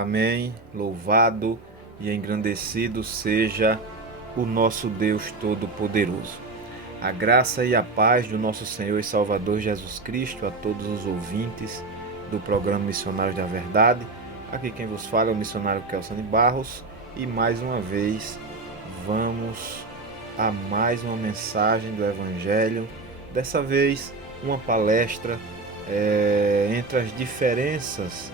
Amém. Louvado e engrandecido seja o nosso Deus Todo-Poderoso. A graça e a paz do nosso Senhor e Salvador Jesus Cristo a todos os ouvintes do programa Missionários da Verdade. Aqui quem vos fala é o missionário Kelsane Barros e mais uma vez vamos a mais uma mensagem do Evangelho. Dessa vez uma palestra entre as diferenças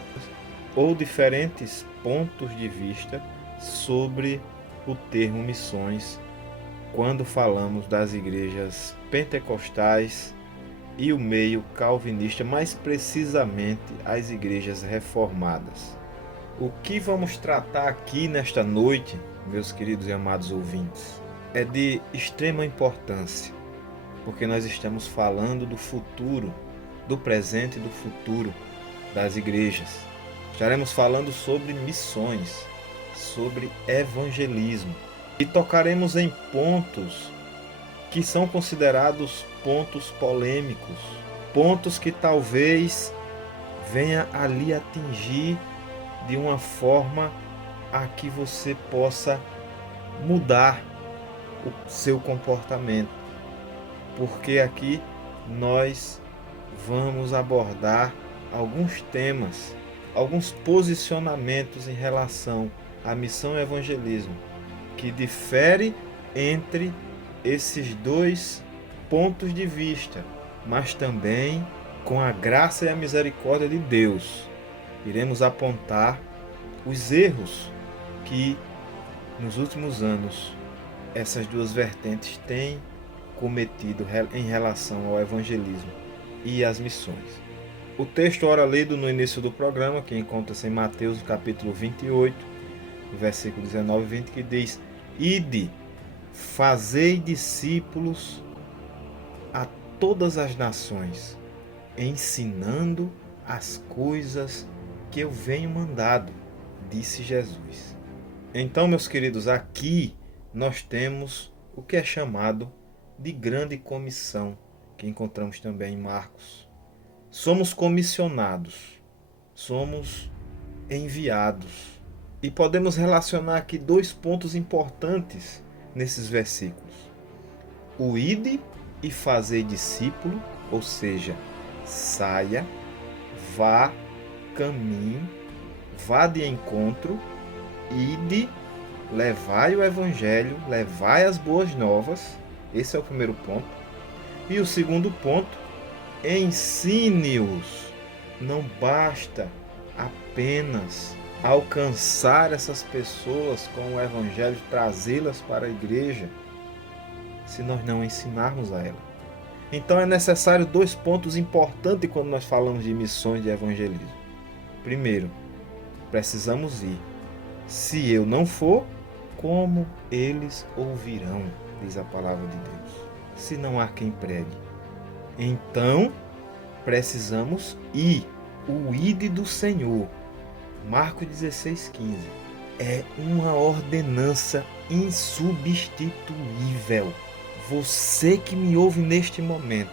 ou diferentes pontos de vista sobre o termo missões quando falamos das igrejas pentecostais e o meio calvinista, mais precisamente as igrejas reformadas. O que vamos tratar aqui nesta noite, meus queridos e amados ouvintes, é de extrema importância, porque nós estamos falando do futuro, do presente e do futuro das igrejas. Estaremos falando sobre missões, sobre evangelismo e tocaremos em pontos que são considerados pontos polêmicos, pontos que talvez venha ali atingir de uma forma a que você possa mudar o seu comportamento, porque aqui nós vamos abordar alguns temas, alguns posicionamentos em relação à missão e evangelismo que difere entre esses dois pontos de vista, mas também com a graça e a misericórdia de Deus iremos apontar os erros que nos últimos anos essas duas vertentes têm cometido em relação ao evangelismo e às missões. O texto ora lido no início do programa, que encontra-se em Mateus capítulo 28, versículo 19 e 20, que diz: Ide, fazei discípulos a todas as nações, ensinando as coisas que eu venho mandado, disse Jesus. Então, meus queridos, aqui nós temos o que é chamado de grande comissão, que encontramos também em Marcos. Somos comissionados, somos enviados. E podemos relacionar aqui dois pontos importantes nesses versículos. O ide e fazer discípulo, ou seja, saia, vá, caminhe, vá de encontro, ide, levai o evangelho, levai as boas novas. Esse é o primeiro ponto. E o segundo ponto, ensine-os. Não basta apenas alcançar essas pessoas com o evangelho, trazê-las para a igreja, se nós não ensinarmos a ela. Então é necessário dois pontos importantes quando nós falamos de missões de evangelismo. Primeiro, precisamos ir. Se eu não for, como eles ouvirão, diz a palavra de Deus, se não há quem pregue. Então, precisamos ir. O ide do Senhor, Marcos 16,15, é uma ordenança insubstituível. Você que me ouve neste momento,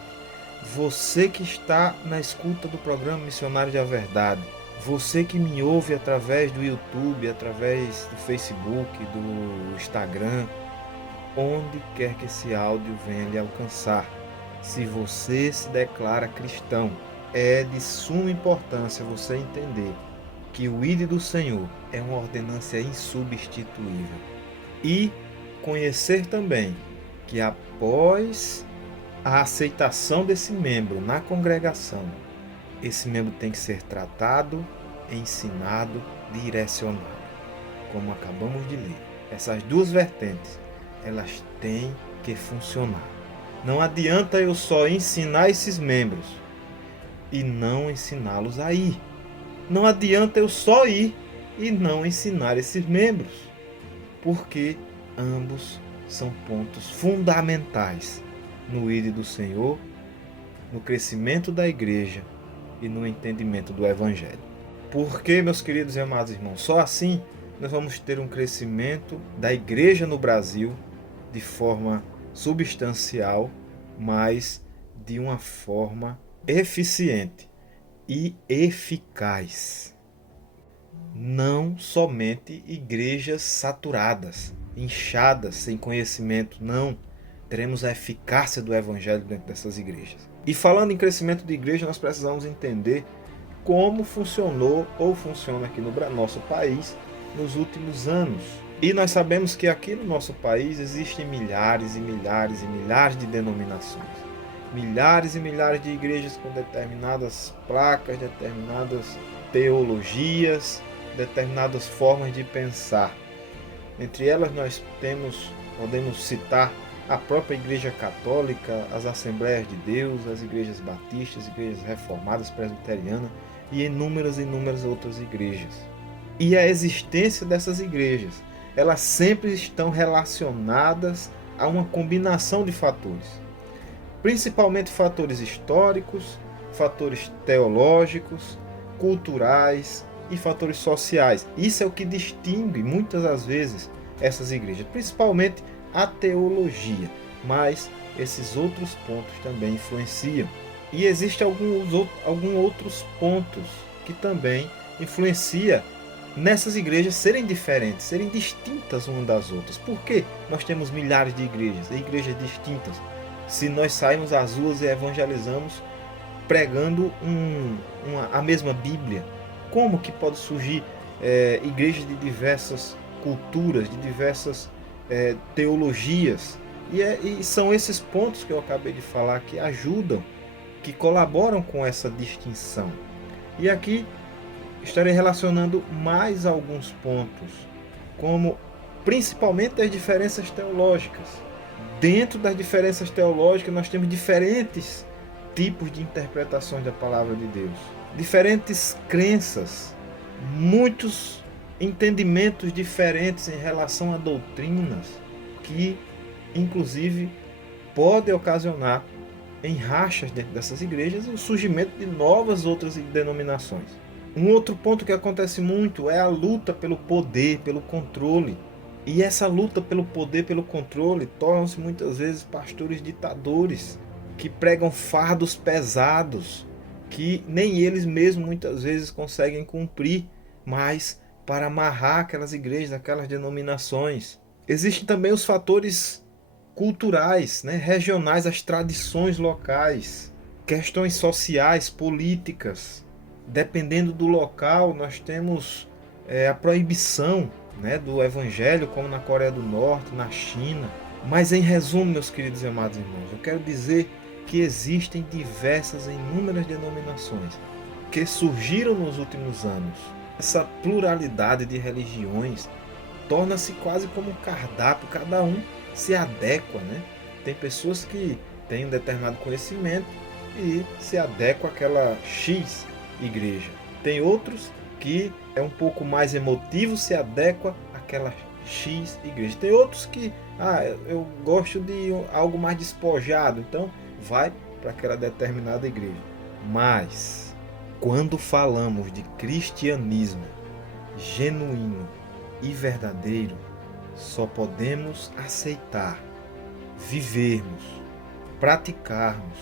você que está na escuta do programa Missionário da Verdade, você que me ouve através do YouTube, através do Facebook, do Instagram, onde quer que esse áudio venha lhe alcançar, se você se declara cristão, é de suma importância você entender que o ide do Senhor é uma ordenança insubstituível. E conhecer também que após a aceitação desse membro na congregação, esse membro tem que ser tratado, ensinado, direcionado. Como acabamos de ler, essas duas vertentes, elas têm que funcionar. Não adianta eu só ensinar esses membros e não ensiná-los a ir. Não adianta eu só ir e não ensinar esses membros, porque ambos são pontos fundamentais no ide do Senhor, no crescimento da igreja e no entendimento do Evangelho. Porque, meus queridos e amados irmãos, só assim nós vamos ter um crescimento da igreja no Brasil de forma substancial, mas de uma forma eficiente e eficaz. não somente igrejas saturadas, inchadas, sem conhecimento, não. Teremos a eficácia do Evangelho dentro dessas igrejas. E falando em crescimento de igreja, nós precisamos entender como funcionou ou funciona aqui no nosso país nos últimos anos. E nós sabemos que aqui no nosso país existem milhares e milhares e milhares de denominações. Milhares e milhares de igrejas com determinadas placas, determinadas teologias, determinadas formas de pensar. Entre elas nós podemos citar a própria Igreja Católica, as Assembleias de Deus, as igrejas batistas, igrejas reformadas, presbiterianas e inúmeras outras igrejas. E a existência dessas igrejas, elas sempre estão relacionadas a uma combinação de fatores, principalmente fatores históricos, fatores teológicos, culturais e fatores sociais. Isso é o que distingue muitas das vezes essas igrejas, principalmente a teologia, mas esses outros pontos também influenciam. E existem alguns outros pontos que também influenciam nessas igrejas serem diferentes, serem distintas umas das outras. Por que nós temos milhares de igrejas e igrejas distintas? Se nós saímos às ruas e evangelizamos pregando a mesma Bíblia, como que pode surgir igrejas de diversas culturas, de diversas teologias? E são esses pontos que eu acabei de falar que ajudam, que colaboram com essa distinção. E aqui estarei relacionando mais alguns pontos, como principalmente as diferenças teológicas. Dentro das diferenças teológicas nós temos diferentes tipos de interpretações da palavra de Deus, diferentes crenças, muitos entendimentos diferentes em relação a doutrinas que inclusive podem ocasionar em rachas dentro dessas igrejas e o surgimento de novas outras denominações. Um outro ponto que acontece muito é a luta pelo poder, pelo controle. E essa luta pelo poder, pelo controle, tornam-se muitas vezes pastores ditadores, que pregam fardos pesados, que nem eles mesmos muitas vezes conseguem cumprir, mas para amarrar aquelas igrejas, aquelas denominações. Existem também os fatores culturais, regionais, as tradições locais, questões sociais, políticas. Dependendo do local, nós temos a proibição do evangelho, como na Coreia do Norte, na China. Mas em resumo, meus queridos e amados irmãos, eu quero dizer que existem diversas e inúmeras denominações que surgiram nos últimos anos. Essa pluralidade de religiões torna-se quase como um cardápio, cada um se adequa, Tem pessoas que têm um determinado conhecimento e se adequam àquela X igreja. Tem outros que é um pouco mais emotivo, se adequa àquela X igreja. Tem outros que, eu gosto de algo mais despojado, então vai para aquela determinada igreja. Mas, quando falamos de cristianismo genuíno e verdadeiro, só podemos aceitar, vivermos, praticarmos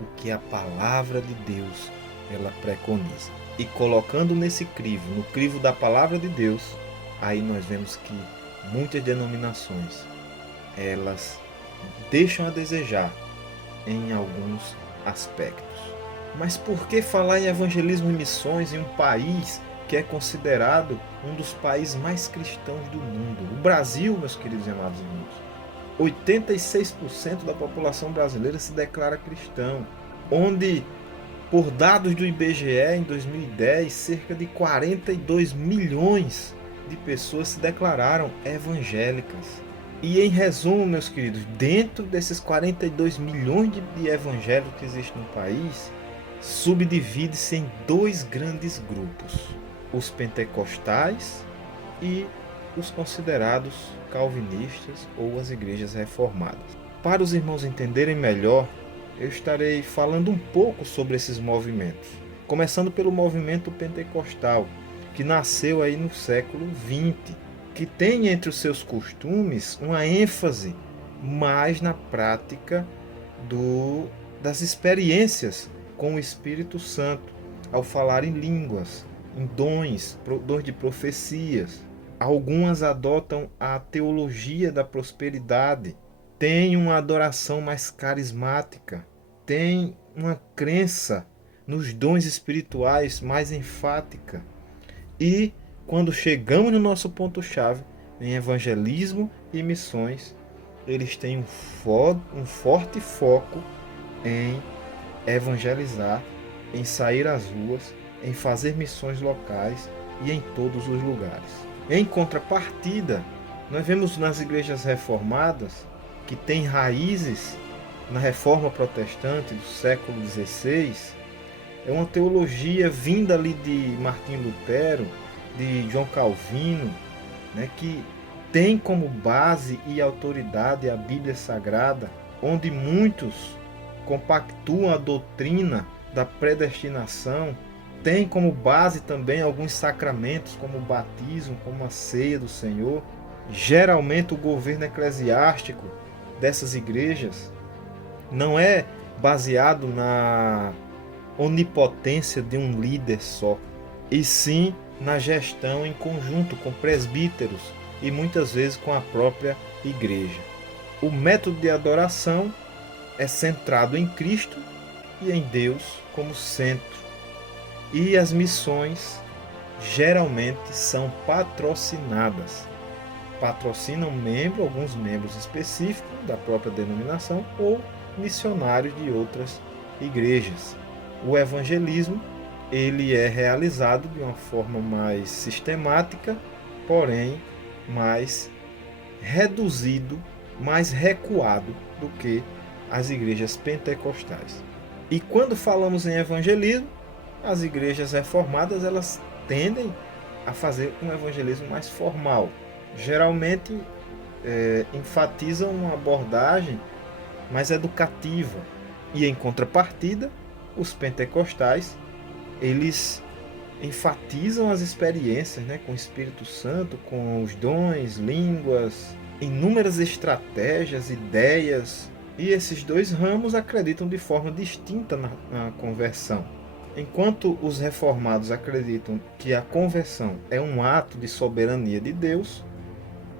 o que a palavra de Deus ela preconiza. E colocando nesse crivo, no crivo da palavra de Deus, aí nós vemos que muitas denominações, elas deixam a desejar em alguns aspectos. Mas por que falar em evangelismo e missões em um país que é considerado um dos países mais cristãos do mundo? O Brasil, meus queridos e amados irmãos, 86% da população brasileira se declara cristão, onde, por dados do IBGE, em 2010, cerca de 42 milhões de pessoas se declararam evangélicas. E em resumo, meus queridos, dentro desses 42 milhões de evangélicos que existem no país, subdivide-se em dois grandes grupos: os pentecostais e os considerados calvinistas ou as igrejas reformadas. Para os irmãos entenderem melhor, eu estarei falando um pouco sobre esses movimentos, começando pelo movimento pentecostal, que nasceu aí no século XX, que tem entre os seus costumes uma ênfase mais na prática das experiências com o Espírito Santo, ao falar em línguas, em dons de profecias. Algumas adotam a teologia da prosperidade, têm uma adoração mais carismática, têm uma crença nos dons espirituais mais enfática. E quando chegamos no nosso ponto-chave, em evangelismo e missões, eles têm um forte foco em evangelizar, em sair às ruas, em fazer missões locais e em todos os lugares. Em contrapartida, nós vemos nas igrejas reformadas, que têm raízes na reforma protestante do século XVI, é uma teologia vinda ali de Martim Lutero, de João Calvino, né, que tem como base e autoridade a Bíblia Sagrada, onde muitos compactuam a doutrina da predestinação, tem como base também alguns sacramentos, como o batismo, como a ceia do Senhor. Geralmente o governo eclesiástico dessas igrejas não é baseado na onipotência de um líder só, e sim na gestão em conjunto com presbíteros e muitas vezes com a própria igreja. O método de adoração é centrado em Cristo e em Deus como centro. E as missões geralmente são patrocinadas. Patrocinam alguns membros específicos da própria denominação ou missionários de outras igrejas. O evangelismo, ele é realizado de uma forma mais sistemática, porém mais reduzido, mais recuado do que as igrejas pentecostais. E quando falamos em evangelismo, as igrejas reformadas, elas tendem a fazer um evangelismo mais formal. Geralmente enfatizam uma abordagem mais educativa. E em contrapartida, os pentecostais, eles enfatizam as experiências, né, com o Espírito Santo, com os dons, línguas, inúmeras estratégias, ideias. E esses dois ramos acreditam de forma distinta na conversão. Enquanto os reformados acreditam que a conversão é um ato de soberania de Deus,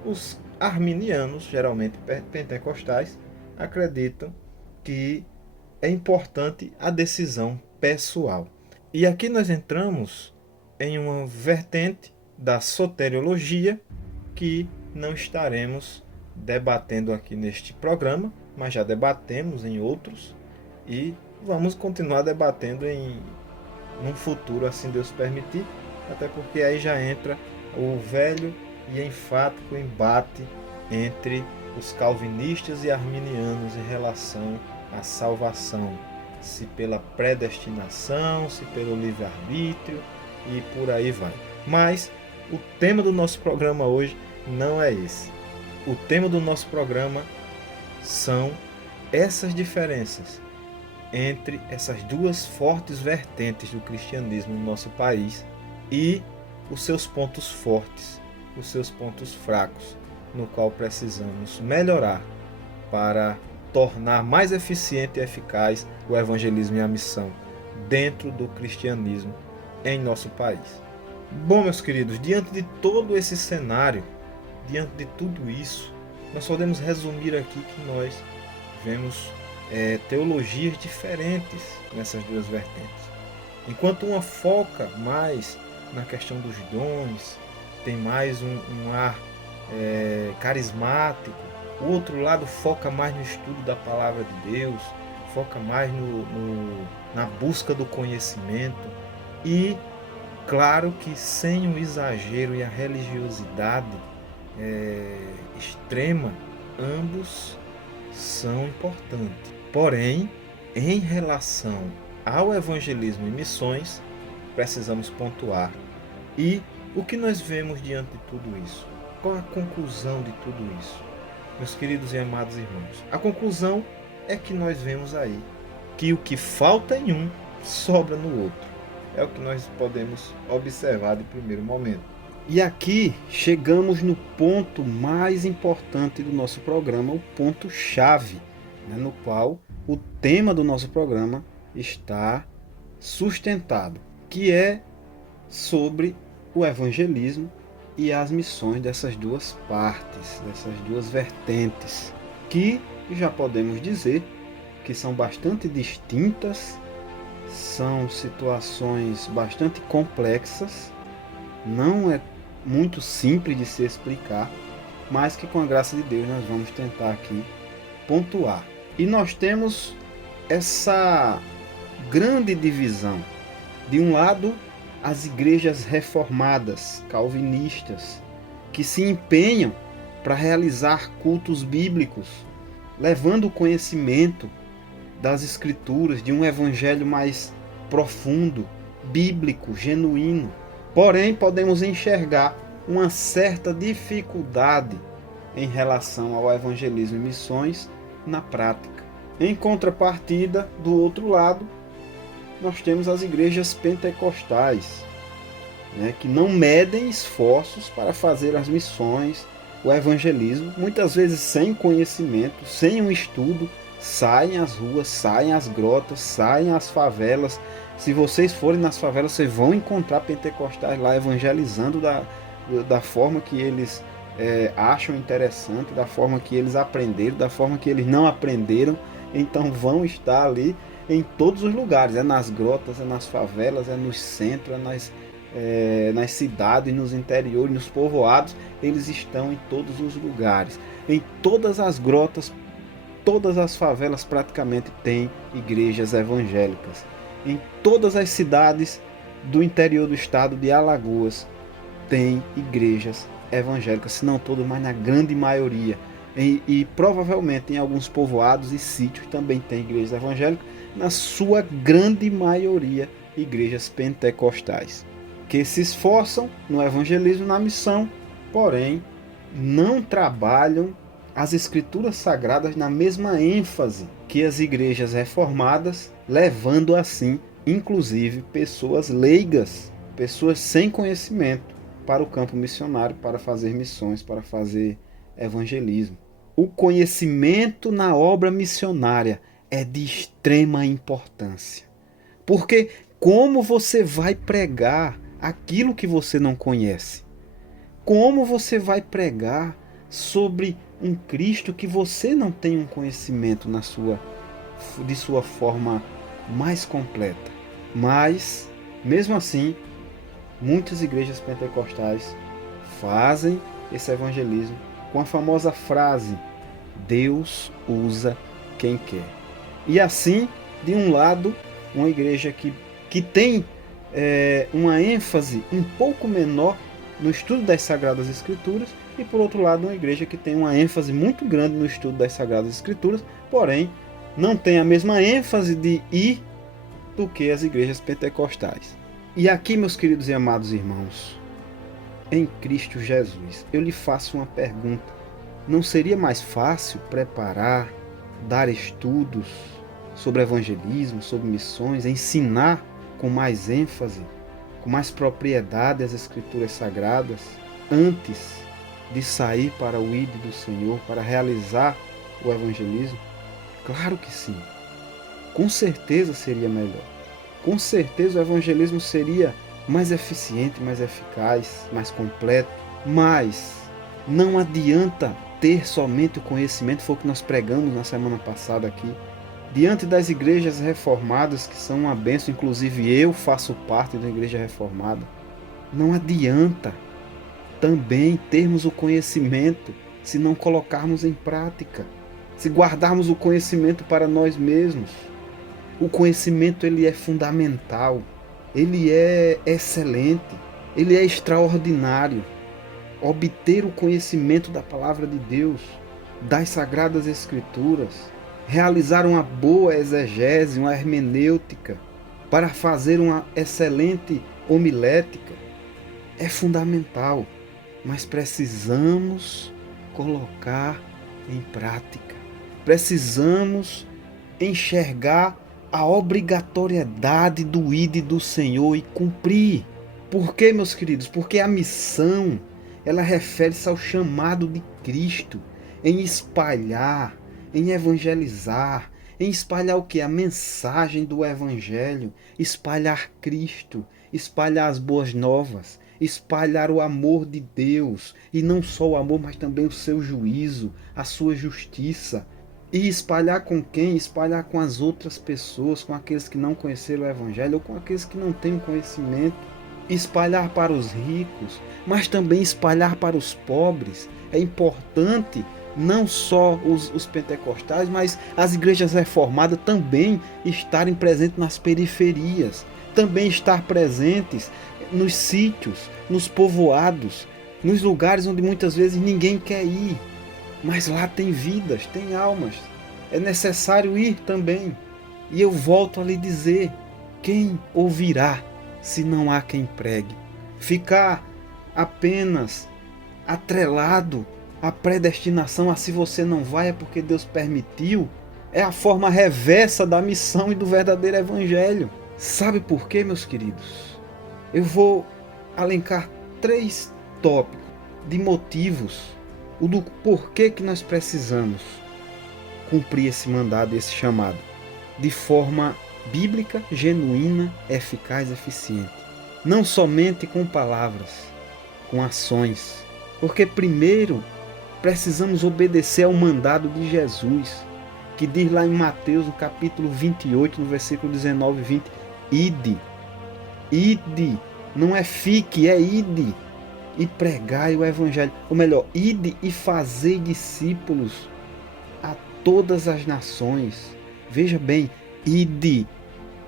os arminianos, geralmente pentecostais, acreditam que é importante a decisão pessoal. E aqui nós entramos em uma vertente da soteriologia que não estaremos debatendo aqui neste programa, mas já debatemos em outros e vamos continuar debatendo num futuro, assim Deus permitir, até porque aí já entra o velho e enfático embate entre os calvinistas e arminianos em relação à salvação, se pela predestinação, se pelo livre-arbítrio e por aí vai. Mas o tema do nosso programa hoje não é esse. O tema do nosso programa são essas diferenças entre essas duas fortes vertentes do cristianismo no nosso país e os seus pontos fortes, os seus pontos fracos, no qual precisamos melhorar para tornar mais eficiente e eficaz o evangelismo e a missão dentro do cristianismo em nosso país. Bom, meus queridos, diante de todo esse cenário, diante de tudo isso, nós podemos resumir aqui que nós vemos teologias diferentes nessas duas vertentes. Enquanto uma foca mais na questão dos dons, tem mais um ar carismático, o outro lado foca mais no estudo da palavra de Deus, foca mais na busca do conhecimento e, claro que sem o exagero e a religiosidade extrema, ambos são importantes. Porém, em relação ao evangelismo e missões, precisamos pontuar. E o que nós vemos diante de tudo isso? Qual a conclusão de tudo isso? Meus queridos e amados irmãos, a conclusão é que nós vemos aí que o que falta em um, sobra no outro. É o que nós podemos observar de primeiro momento. E aqui chegamos no ponto mais importante do nosso programa, o ponto-chave, né, no qual o tema do nosso programa está sustentado, que é sobre o evangelismo e as missões dessas duas partes, dessas duas vertentes, que já podemos dizer que são bastante distintas, são situações bastante complexas, não é muito simples de se explicar, mas que com a graça de Deus nós vamos tentar aqui pontuar. E nós temos essa grande divisão. De um lado, as igrejas reformadas, calvinistas, que se empenham para realizar cultos bíblicos, levando o conhecimento das Escrituras, de um evangelho mais profundo, bíblico, genuíno. Porém, podemos enxergar uma certa dificuldade em relação ao evangelismo e missões na prática. Em contrapartida, do outro lado, nós temos as igrejas pentecostais, que não medem esforços para fazer as missões, o evangelismo, muitas vezes sem conhecimento, sem um estudo, saem às ruas, saem às grotas, saem às favelas. Se vocês forem nas favelas, vocês vão encontrar pentecostais lá evangelizando da forma que eles acham interessante, da forma que eles aprenderam, da forma que eles não aprenderam. Então vão estar ali em todos os lugares, é nas grotas, é nas favelas, é nos centros, é nas cidades, nos interiores, nos povoados. Eles estão em todos os lugares, em todas as grotas, todas as favelas praticamente têm igrejas evangélicas. Em todas as cidades do interior do estado de Alagoas tem igrejas evangélicas, se não todas, mas na grande maioria. E provavelmente em alguns povoados e sítios também tem igrejas evangélicas, na sua grande maioria igrejas pentecostais, que se esforçam no evangelismo, na missão, porém não trabalham as escrituras sagradas na mesma ênfase que as igrejas reformadas, levando assim, inclusive, pessoas leigas, pessoas sem conhecimento, para o campo missionário, para fazer missões, para fazer evangelismo. O conhecimento na obra missionária é de extrema importância. Porque como você vai pregar aquilo que você não conhece? Como você vai pregar sobre um Cristo que você não tem um conhecimento de sua forma mais completa? Mas, mesmo assim, muitas igrejas pentecostais fazem esse evangelismo com a famosa frase: Deus usa quem quer. E assim, de um lado, uma igreja que tem uma ênfase um pouco menor no estudo das Sagradas Escrituras, e por outro lado, uma igreja que tem uma ênfase muito grande no estudo das Sagradas Escrituras, porém não tem a mesma ênfase de ir do que as igrejas pentecostais. E aqui, meus queridos e amados irmãos, em Cristo Jesus, eu lhe faço uma pergunta: não seria mais fácil preparar, dar estudos sobre evangelismo, sobre missões, ensinar com mais ênfase, com mais propriedade as Escrituras Sagradas, antes de sair para o ID do Senhor, para realizar o evangelismo? Claro que sim. Com certeza seria melhor. Com certeza o evangelismo seria mais eficiente, mais eficaz, mais completo. Mas não adianta ter somente o conhecimento, foi o que nós pregamos na semana passada aqui. Diante das igrejas reformadas, que são uma bênção, inclusive eu faço parte da igreja reformada, não adianta também termos o conhecimento se não colocarmos em prática, se guardarmos o conhecimento para nós mesmos. O conhecimento, ele é fundamental, ele é excelente, ele é extraordinário. Obter o conhecimento da palavra de Deus, das Sagradas Escrituras, realizar uma boa exegese, uma hermenêutica, para fazer uma excelente homilética, é fundamental, mas precisamos colocar em prática. Precisamos enxergar a obrigatoriedade do ID do Senhor e cumprir. Por quê, meus queridos? Porque a missão, ela refere-se ao chamado de Cristo em espalhar, em evangelizar, em espalhar o que? A mensagem do Evangelho, espalhar Cristo, espalhar as boas novas, espalhar o amor de Deus, e não só o amor, mas também o seu juízo, a sua justiça. E espalhar com quem? Espalhar com as outras pessoas, com aqueles que não conheceram o Evangelho ou com aqueles que não têm conhecimento. Espalhar para os ricos, mas também espalhar para os pobres. É importante não só os pentecostais, mas as igrejas reformadas também estarem presentes nas periferias, também estar presentes nos sítios, nos povoados, nos lugares onde muitas vezes ninguém quer ir. Mas lá tem vidas, tem almas. É necessário ir também. E eu volto a lhe dizer: quem ouvirá se não há quem pregue? Ficar apenas atrelado à predestinação, a se você não vai é porque Deus permitiu, é a forma reversa da missão e do verdadeiro evangelho. Sabe por quê, meus queridos? Eu vou elencar 3 tópicos de motivos o do porquê que nós precisamos cumprir esse mandado, esse chamado, de forma bíblica, genuína, eficaz, eficiente. Não somente com palavras, com ações. Porque primeiro precisamos obedecer ao mandado de Jesus, que diz lá em Mateus, no capítulo 28, no versículo 19 e 20, ide. Ide, não é fique, é ide. E pregai o evangelho, ou melhor, ide e fazei discípulos a todas as nações. Veja bem, ide,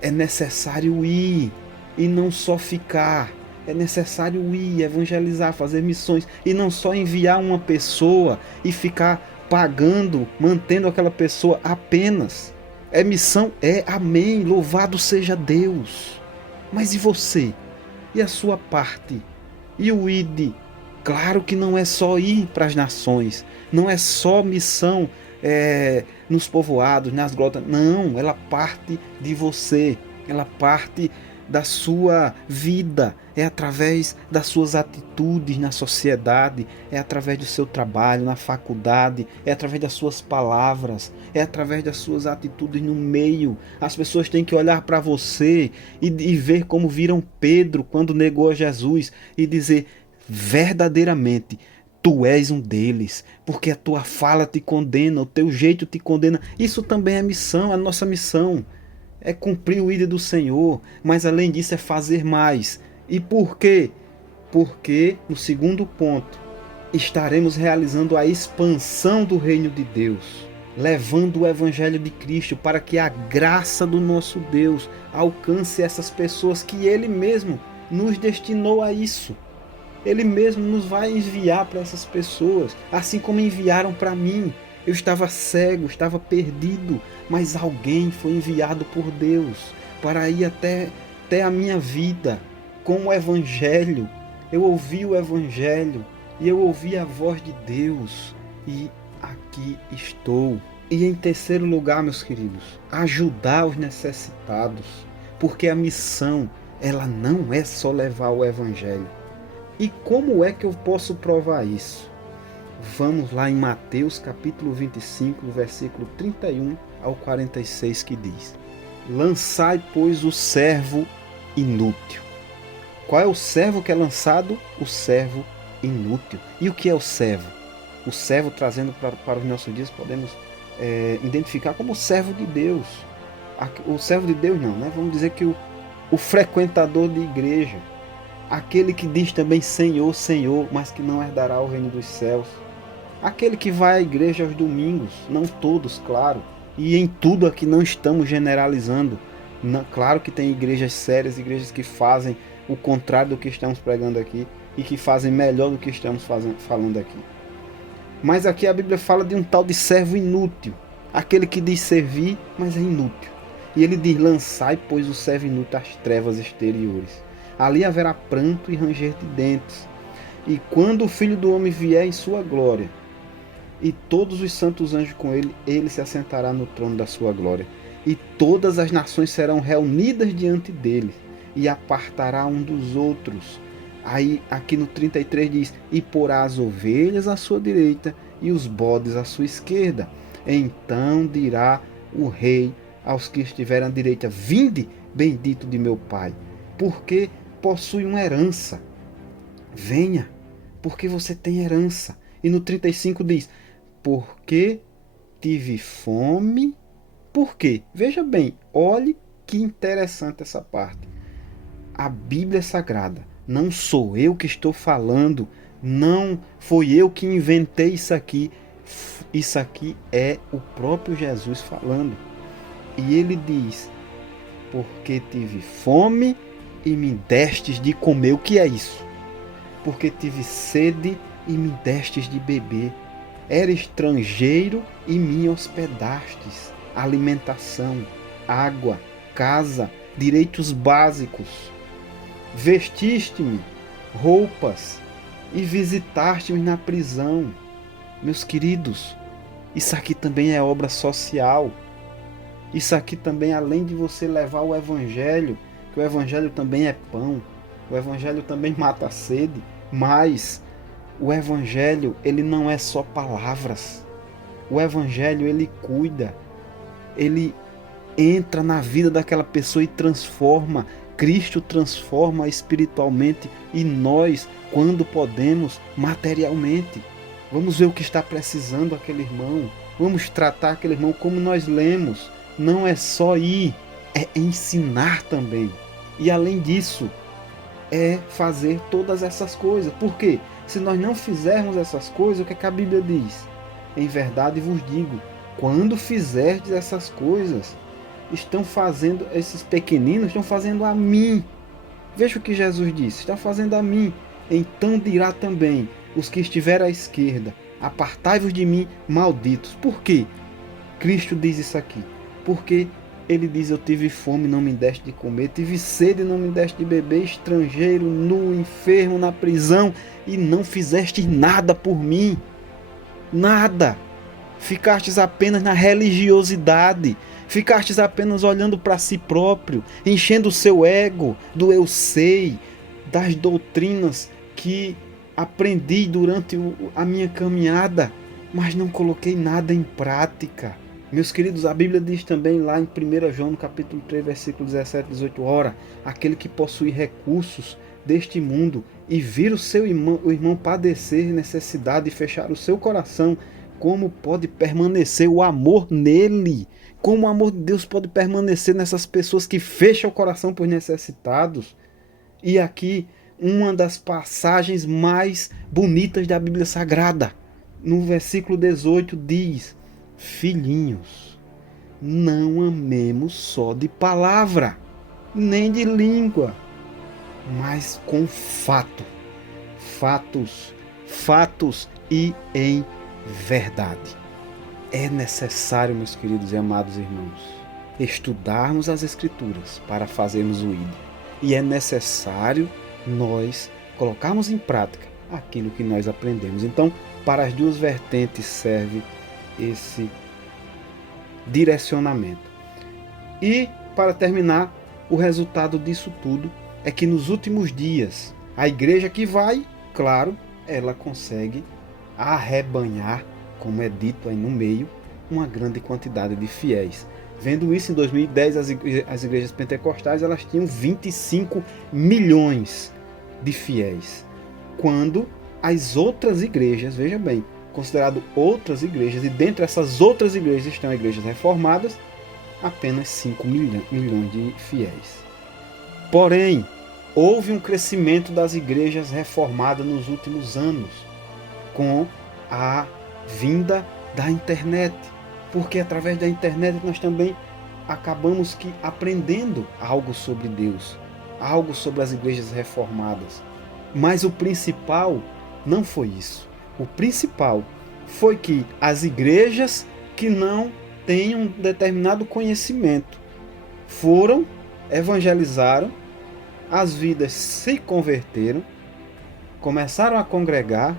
é necessário ir e não só ficar. É necessário ir, evangelizar, fazer missões e não só enviar uma pessoa e ficar pagando, mantendo aquela pessoa apenas. É missão? É, amém, louvado seja Deus. Mas e você? E a sua parte? E o ID? Claro que não é só ir para as nações, não é só missão nos povoados, nas grotas. Não, ela parte de você, ela parte da sua vida, é através das suas atitudes na sociedade, é através do seu trabalho na faculdade, é através das suas palavras, é através das suas atitudes no meio. As pessoas têm que olhar para você e ver como viram Pedro quando negou a Jesus e dizer: verdadeiramente tu és um deles, porque a tua fala te condena, o teu jeito te condena. Isso também é missão, a nossa missão é cumprir o ídolo do Senhor, mas além disso é fazer mais. E por quê? Porque, no segundo ponto, estaremos realizando a expansão do reino de Deus, levando o evangelho de Cristo para que a graça do nosso Deus alcance essas pessoas que Ele mesmo nos destinou a isso. Ele mesmo nos vai enviar para essas pessoas, assim como enviaram para mim. Eu estava cego, estava perdido, mas alguém foi enviado por Deus para ir até a minha vida com o Evangelho. Eu ouvi o Evangelho e eu ouvi a voz de Deus e aqui estou. E em terceiro lugar, meus queridos, ajudar os necessitados, porque a missão, ela não é só levar o Evangelho. E como é que eu posso provar isso? Vamos lá em Mateus capítulo 25, versículo 31 ao 46, que diz: lançai, pois, o servo inútil. Qual é o servo que é lançado? O servo inútil. E o que é o servo? O servo, trazendo para os nossos dias, podemos identificar como o servo de Deus. O servo de Deus não, né? Vamos dizer que o frequentador de igreja, aquele que diz também Senhor, Senhor, mas que não herdará o reino dos céus. Aquele que vai à igreja aos domingos, não todos, claro, e em tudo aqui não estamos generalizando. Não, claro que tem igrejas sérias, igrejas que fazem o contrário do que estamos pregando aqui e que fazem melhor do que estamos falando aqui. Mas aqui a Bíblia fala de um tal de servo inútil, aquele que diz servir, mas é inútil. E ele diz: lançai, pois, o servo inútil às trevas exteriores. Ali haverá pranto e ranger de dentes. E quando o Filho do Homem vier em sua glória, e todos os santos anjos com ele, ele se assentará no trono da sua glória. E todas as nações serão reunidas diante dele, e apartará um dos outros. Aí, aqui no 33 diz: e porá as ovelhas à sua direita, e os bodes à sua esquerda. Então dirá o rei aos que estiverem à direita: vinde, bendito de meu Pai. Porque possui uma herança. Venha, porque você tem herança. E no 35 diz, porque tive fome. Por quê? Veja bem, olhe que interessante essa parte. A Bíblia é sagrada. Não sou eu que estou falando. Não foi eu que inventei isso aqui. Isso aqui é o próprio Jesus falando. E ele diz, porque tive fome e me destes de comer. O que é isso? Porque tive sede e me destes de beber. Era estrangeiro e me hospedastes. Alimentação, água, casa, direitos básicos. Vestiste-me roupas e visitaste-me na prisão. Meus queridos, isso aqui também é obra social. Isso aqui também, além de você levar o Evangelho, que o Evangelho também é pão, o Evangelho também mata a sede, mas o Evangelho, ele não é só palavras. O Evangelho, ele cuida, ele entra na vida daquela pessoa e transforma. Cristo transforma espiritualmente e nós, quando podemos, materialmente. Vamos ver o que está precisando aquele irmão. Vamos tratar aquele irmão como nós lemos. Não é só ir, é ensinar também. E além disso, é fazer todas essas coisas. Por quê? Se nós não fizermos essas coisas, o que é que a Bíblia diz? Em verdade vos digo, quando fizerdes essas coisas, estão fazendo, esses pequeninos estão fazendo a mim. Veja o que Jesus disse, estão fazendo a mim. Então dirá também os que estiverem à esquerda, apartai-vos de mim, malditos. Por quê? Cristo diz isso aqui. Porque ele diz, eu tive fome e não me deste de comer, tive sede e não me deste de beber, estrangeiro, nu, enfermo, na prisão, e não fizeste nada por mim. Nada. Ficastes apenas na religiosidade, ficastes apenas olhando para si próprio, enchendo o seu ego do eu sei, das doutrinas que aprendi durante a minha caminhada, mas não coloquei nada em prática. Meus queridos, a Bíblia diz também lá em 1 João, no capítulo 3, versículo 17 e 18, ora, aquele que possui recursos deste mundo e vir o irmão padecer necessidade e fechar o seu coração, como pode permanecer o amor nele? Como o amor de Deus pode permanecer nessas pessoas que fecham o coração por necessitados? E aqui, uma das passagens mais bonitas da Bíblia Sagrada, no versículo 18 diz, filhinhos, não amemos só de palavra, nem de língua, mas com fatos e em verdade. É necessário, meus queridos e amados irmãos, estudarmos as Escrituras para fazermos o ID. E é necessário nós colocarmos em prática aquilo que nós aprendemos. Então, para as duas vertentes serve esse direcionamento. E, para terminar, o resultado disso tudo é que nos últimos dias, a igreja que vai, claro, ela consegue arrebanhar, como é dito aí no meio, uma grande quantidade de fiéis. Vendo isso, em 2010, as igrejas pentecostais elas tinham 25 milhões de fiéis. Quando as outras igrejas, veja bem, considerado outras igrejas, e dentre essas outras igrejas estão igrejas reformadas, apenas 5 milhões de fiéis. Porém, houve um crescimento das igrejas reformadas nos últimos anos, com a vinda da internet, porque através da internet nós também acabamos aprendendo algo sobre Deus, algo sobre as igrejas reformadas. Mas o principal não foi isso. O principal foi que as igrejas que não têm um determinado conhecimento foram, evangelizaram, as vidas se converteram, começaram a congregar,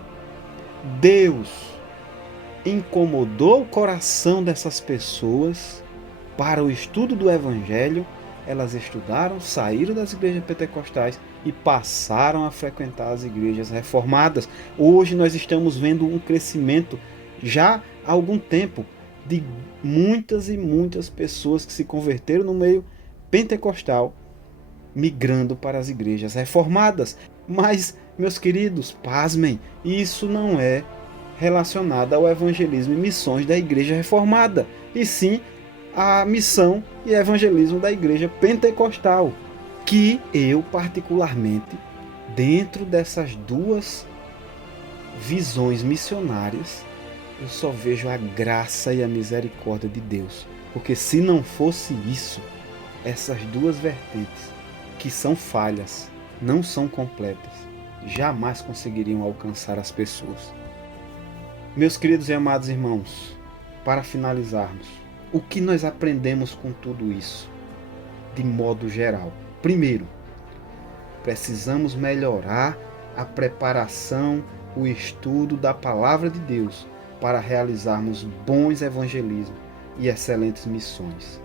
Deus incomodou o coração dessas pessoas para o estudo do Evangelho, elas estudaram, saíram das igrejas pentecostais e passaram a frequentar as igrejas reformadas. Hoje nós estamos vendo um crescimento, já há algum tempo, de muitas e muitas pessoas que se converteram no meio pentecostal migrando para as igrejas reformadas. Mas, meus queridos, pasmem, isso não é relacionado ao evangelismo e missões da igreja reformada, e sim a missão e evangelismo da igreja pentecostal, que eu particularmente, dentro dessas duas visões missionárias, eu só vejo a graça e a misericórdia de Deus. Porque se não fosse isso, essas duas vertentes, que são falhas, não são completas, jamais conseguiriam alcançar as pessoas. Meus queridos e amados irmãos, para finalizarmos, o que nós aprendemos com tudo isso, de modo geral? Primeiro, precisamos melhorar a preparação, o estudo da palavra de Deus para realizarmos bons evangelismos e excelentes missões.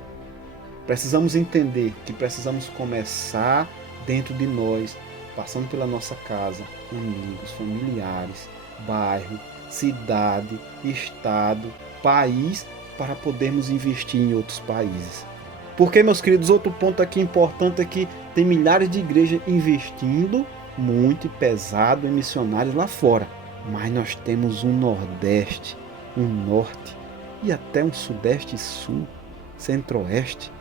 Precisamos entender que precisamos começar dentro de nós, passando pela nossa casa, amigos, familiares, bairro, cidade, estado, país, para podermos investir em outros países. Porque, meus queridos, outro ponto aqui importante é que tem milhares de igrejas investindo muito e pesado em missionários lá fora. Mas nós temos um Nordeste, um Norte e até um Sudeste e Sul, Centro-Oeste,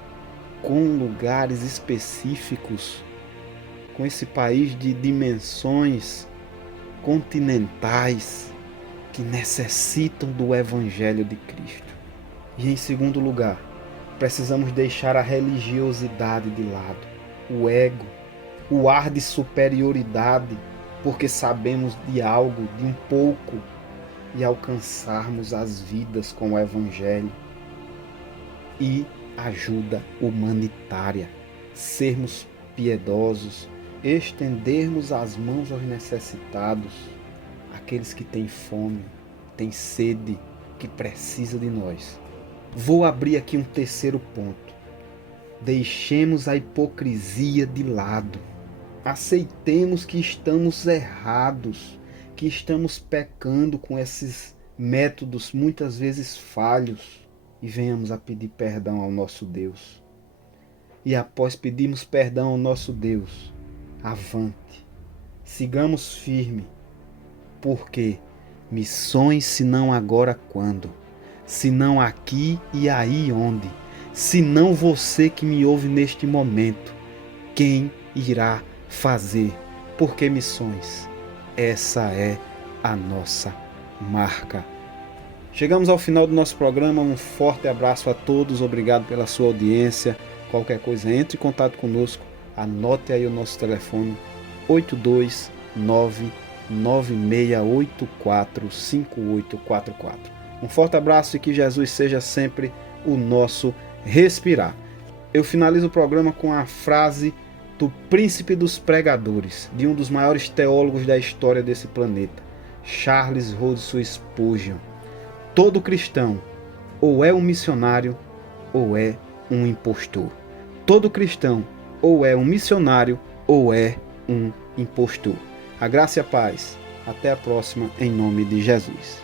com lugares específicos, com esse país de dimensões continentais que necessitam do Evangelho de Cristo. E em segundo lugar, precisamos deixar a religiosidade de lado, o ego, o ar de superioridade, porque sabemos de algo, de um pouco, e alcançarmos as vidas com o Evangelho e ajuda humanitária, sermos piedosos, estendermos as mãos aos necessitados, aqueles que têm fome, têm sede, que precisam de nós. Vou abrir aqui um terceiro ponto. Deixemos a hipocrisia de lado. Aceitemos que estamos errados, que estamos pecando com esses métodos muitas vezes falhos e venhamos a pedir perdão ao nosso Deus. E após pedirmos perdão ao nosso Deus, avante, sigamos firme, porque missões senão agora quando? Senão aqui e aí onde? Senão você que me ouve neste momento, quem irá fazer? Porque missões, essa é a nossa marca. Chegamos ao final do nosso programa, um forte abraço a todos, obrigado pela sua audiência. Qualquer coisa, entre em contato conosco, anote aí o nosso telefone 829-9684-5844. Um forte abraço e que Jesus seja sempre o nosso respirar. Eu finalizo o programa com a frase do príncipe dos pregadores, de um dos maiores teólogos da história desse planeta, Charles Rodson Spurgeon. Todo cristão ou é um missionário ou é um impostor. Todo cristão ou é um missionário ou é um impostor. A graça e a paz. Até a próxima, em nome de Jesus.